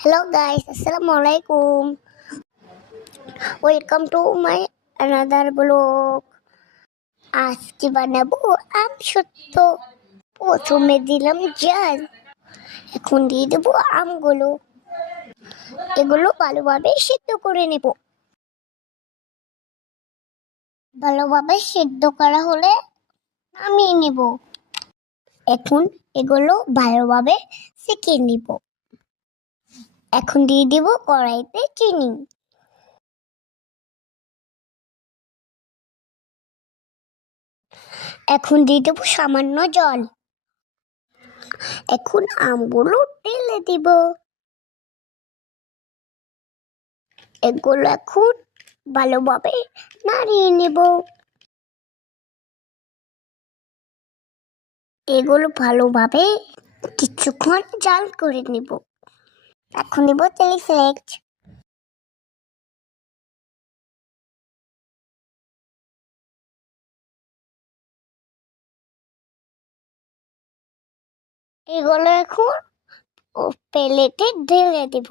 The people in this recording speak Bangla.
Hello guys, Assalamualaikum. Welcome to my another vlog. আজকে বানাবো আম সত্য। প্রথমে দিলাম জল, এখন দিয়ে দেবো আমগুলো। এগুলো ভালোভাবে সিদ্ধ করে নেব। ভালোভাবে সিদ্ধ করা হলে নামিয়ে নেব। এখন এগুলো ভালোভাবে সেঁকে নিব। এখন দিয়ে দেব কড়াইতে চিনি। এখন দিয়ে দেবো সামান্য জল। এখন আমগুলো ঢেলে দিব। এগুলো এখন ভালোভাবে নাড়িয়ে নেব। এগুলো ভালোভাবে কিছুক্ষণ জাল করে নেব। এখন দেব চিলি ফ্লেক্স। এগুলো এখন প্লেটে ঢেলে দেব।